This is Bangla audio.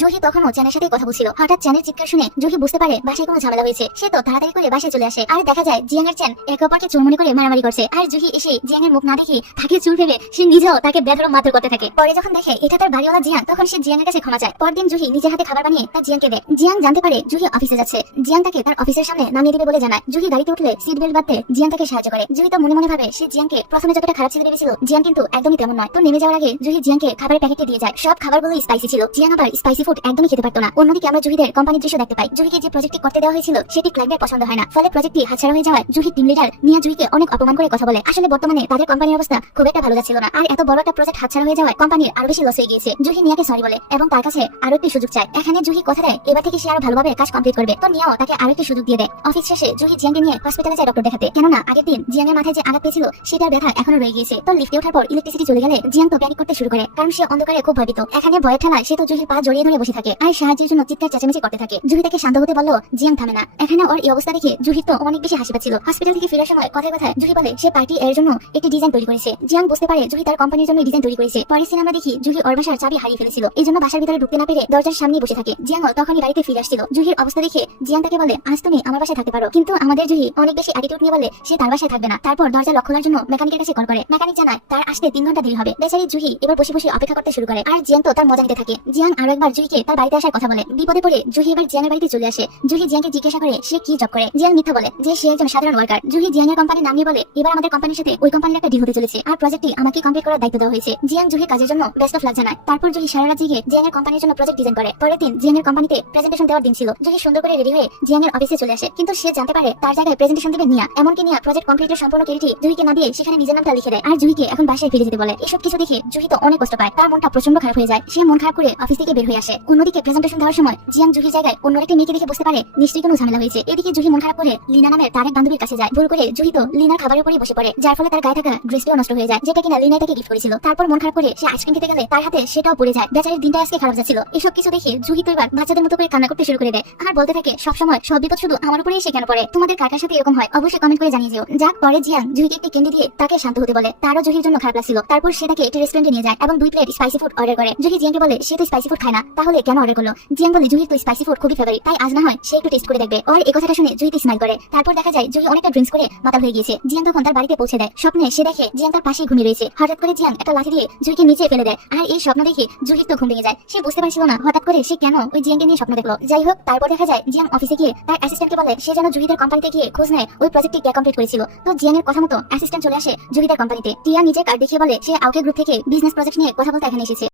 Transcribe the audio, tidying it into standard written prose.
জুহি তখনও চ্যানের সাথে কথা বলছিল। হঠাৎ চ্যানের চিৎকার শুনে জুহি বুঝতে পারে বাসায় কোনো ঝামেলা হয়েছে। সে তো তাড়াতাড়ি করে বাসায় চলে আসে। আর দেখা যায় জিয়াং এর চ্যান একে অপরকে চুল মনে করে মারামারি করছে। আর জুহি এসে জিয়াং এর মুখ না দেখে তাকে চুল ভেবে সে নিজেও তাকে বেধড়ক মারধর করতে থাকে। পরে যখন দেখে এটা তার বাড়িওয়ালা জিয়াং, তখন সে জিয়াং এর কাছে ক্ষমা চায়। পরদিন জুহি নিজের হাতে খাবার বানিয়ে তার জিয়াংকে দেয়। জিয়াং জানতে পারে জুহি অফিসে যাচ্ছে। জিয়াং তাকে তার অফিসের সামনে নামিয়ে দিবে বলে জানায়। জুহি গাড়িতে উঠলে সিট বেল্ট বাঁধতে জিয়াং তাকে সাহায্য করে। জুহি তো মনে মনে ভাবে সে জিয়াংকে প্রথমে যতটা খারাপ ছেলে ভেবেছিল, জিয়াং কিন্তু একদমই তেমন নয়। তো নেমে যাওয়ার আগে জুহি জিয়াংকে খাবারের প্যাকেটে দিয়ে যায়। সব খাবারগুলো স্পাইসি ছিল। জিয়াং আবার স্পাইসি ফুড একদমই খেতে পারতো না। অন্যদিকে আমরা জুহিদের কোম্পানির দৃশ্য দেখতে পাই। জুহিকে যে প্রজেক্টটি করতে দেওয়া হয়েছিল সেটি ক্লায়েন্টের পছন্দ হয় না। ফলে প্রজেক্টটি হাতছাড়া হয়ে যাওয়ায় জুহি টিম লিডার নিয়া জুহিকে অনেক অপমান করে কথা বলে। আসলে বর্তমানে তাদের কোম্পানির অবস্থা খুব একটা ভালো যাচ্ছিল না। আর এত বড় একটা প্রজেক্ট হাতছাড়া হয়ে যাওয়ায় কোম্পানির আরো বেশি লস হয়ে গিয়েছে। জুহি নিয়াকে সরি বলে এবং তার কাছে আরো একটি সুযোগ চায়। এখানে জুহি কথা দেয় এবার থেকে সে আরো ভালোভাবে কাজ কমপ্লিট করবে। তো নিয়াও তাকে আরো একটি সুযোগ দিয়ে দেয়। অফিস শেষে জুহি জিয়াংকে নিয়ে হসপিটালে যায় ডক্টর দেখাতে। কেননা আগের দিন জিয়াং এর মাথায় যে আঘাত পেয়েছিল সেটার ব্যথা এখনো রয়ে গিয়েছে। তো লিফটে ওঠার পর ইলেকট্রিসিটি চলে গেলে জিয়াং তো প্যানিক করতে শুরু করে, কারণ সে অন্ধকারে খুব ভয়ভীত। এখানে ভয়ের ঠেলায় সে তো জুহির পা জড়িয়ে ধরে বসে থাকে আর সাহায্যের জন্য চিৎকার চেঁচামেচি করতে থাকে। জুহি তাকে শান্ত হতে বলল, জিয়াং থামে না। এখানে ওর এই অবস্থা দেখে জুহির তো অনেক বেশি হাসি পাচ্ছিল। হসপিটাল থেকে ফেরার সময় কথায় কথায় জুহি বলে সে পার্টি এর জন্য একটি ডিজাইন তৈরি করেছে। জিয়াং বুঝতে পারে জুহি তার কোম্পানির জন্য ডিজাইন তৈরি করেছে। পরের সিনে আমরা দেখি জুহি ওর বাসার চাবি হারিয়ে ফেলেছিল। এই জন্য বাসার ভিতরে ঢুকতে না পেরে দরজার সামনে বসে থাকে। জিয়াং তখনই বাড়িতে ফিরে আসছিল। জুহির অবস্থা দেখে জিয়াং তাকে বলে, আজ তুমি আমার বাসায় থাকতে পারো। কিন্তু আমাদের জুহি অনেক বেশি অ্যাটিটিউড নিয়ে বলে সে তার বাসায় থাকবে না। তারপর দরজা লক খোলার জন্য মেকানিকের কাছে কল করে। মেকানিক জানায় তার আসতে 3 ঘন্টা দেরি হবে। বেচারি জুহি এবার বসে বসে অপেক্ষা করতে শুরু করে। আর জিয়াং তো তার মজা নিতে থাকে। জিয়াং আরো একবার জুহিকে তার বাড়িতে আসার কথা বলে। বিপদে পড়ে জুহি এবার জিয়াং এর বাড়িতে চলে আসে। জুহি জিয়াংকে জিজ্ঞাসা করে সে কি জব করে। জিয়াং মিথ্যা বলে যে সে একজন সাধারণ ওয়ার্কার। জুহি জিয়াং এর কোম্পানির নাম নিয়ে বলে এবার আমাদের কোম্পানির সাথে ওই কোম্পানির একটা ডিল হতে চলেছে আর প্রজেক্টটি আমাকে কমপ্লিট করার দায়িত্ব দেওয়া হয়েছে। জিয়াং জুহির কাজের জন্য বেস্ট অফ লাক জানায়। তারপর জুহি সারা রাত জেগে জিয়াং এর কোম্পানির জন্য প্রজেক্ট ডিজাইন করে। পরের দিন জিয়াং এর কোম্পানিতে প্রেজেন্টেশন দেওয়ার দিন ছিল। জুহি সুন্দর করে রেডি হয়ে জিয়াং এর অফিসে চলে আসে। কিন্তু সে জানতে পারে তার জায়গায় প্রেজেন্টেশন দিবে নিয়া। এমনকি নিয়া প্রজেক্ট কমপ্লিটের সম্পূর্ণ ক্রেডিট জুহিকে না দিয়ে সেখানে নিজের নামটা লিখে দেয় আর জুহিকে এখন বাসায় ফিরে যেতে বলে। এসব কিছু দেখে জুহি তো অনেক কষ্ট পায়। তার মনটা প্রচন্ড খারাপ হয়ে যায়। সে মন খারাপ করে অফিস থেকে বের হয়ে আসে। অন্যদিকে প্রেজেন্টেশন দেওয়ার সময় জিয়াং জুহির জায়গায় অন্য একটা মেয়েকে দেখে বুঝতে পারে নিশ্চয়ই কোনো ঝামেলা হয়েছে। এদিকে জুহি মন খারাপ করে লিনা নামের তার এক বান্ধবীর কাছে যায়। ভুল করে জুহি তো লিনার খাবারের উপরই বসে পড়ে, যার ফলে তার গায়ে থাকা ড্রেসটাও নষ্ট হয়ে যায়, যেটা কিনা লিনাই তাকে গিফট করেছিল। তারপর মন খারাপ করে সে আইসক্রিম খেতে গেলে তার হাতে সেটাও পড়ে যায়। বেচারির দিনটা আজকে খারাপ যাচ্ছিল। এসব কিছু দেখে জুহি তো এবার বাচ্চাদের মতো করে কান্না করতে শুরু করে দেয় আর বলতে থাকে সবসময় সব বিপদ শুধু আমার উপরেই এসে কেন পড়ে। তোমাদের কার কার সাথে এরকম হয় অবশ্যই কমেন্ট করে জানিয়ে দিও। যাক, পরে জিয়াং জুহিকে একটি ক্যান্ডি দিয়ে তাকে শান্ত হতে বলে। তারও জুহির জন্য খারাপ লাগছিল। তারপর সে তাকে একটি রেস্টুরেন্টে নিয়ে যায় এবং 2 প্লেট স্পাইসি ফুড অর্ডার করে। জুহি জিয়াংকে বলে সে তো স্পাইসি ফুড খায় না, তাহলে কেন অর্ডার করলো। জিয়াং বলে জুহির তো স্পাইসি ফুড খুবই ফেভারিট, তাই আজ না হয় সে একটু টেস্ট করে দেখবে। আর এই কথাটা শুনে জুহি তো স্মাইল করে। তারপর দেখা যায় জুহি অনেকটা ড্রিঙ্কস করে মাতাল হয়ে গিয়েছে। জিয়াং তখন তার বাড়িতে পৌঁছে দেয়। স্বপ্নে সে দেখে জিয়াং তার পাশেই ঘুমিয়ে রয়েছে। হঠাৎ করে জিয়াং একটা লাঠি দিয়ে জুহিকে নিচে ফেলে দেয় আর এই স্বপ্ন দেখে জুহির তো ঘুম ভেঙে যায়। সে বুঝতে পারছিল না হঠাৎ করে সে কেন ওই জিয়াংকে নিয়ে স্বপ্ন দেখলো। যাই হোক, তারপর দেখা যায় জিয়াং অফিসে গিয়ে তার অ্যাসিস্ট্যান্টকে বলে সে যেন জুহিদের কোম্পানিতে গিয়ে খোঁজ নেয় ওই প্রজেক্টটি কে কমপ্লিট করেছিল। তো জিয়াং এর কথা মতো অ্যাসিস্ট্যান্ট চলে আসে জুহিদের কোম্পানিতে। টিয়া নিজে কার্ড দেখিয়ে বলে সে আউকে গ্রুপ থেকে বিজনেস প্রজেক্ট নিয়ে কথা বলতে এখানে এসেছে।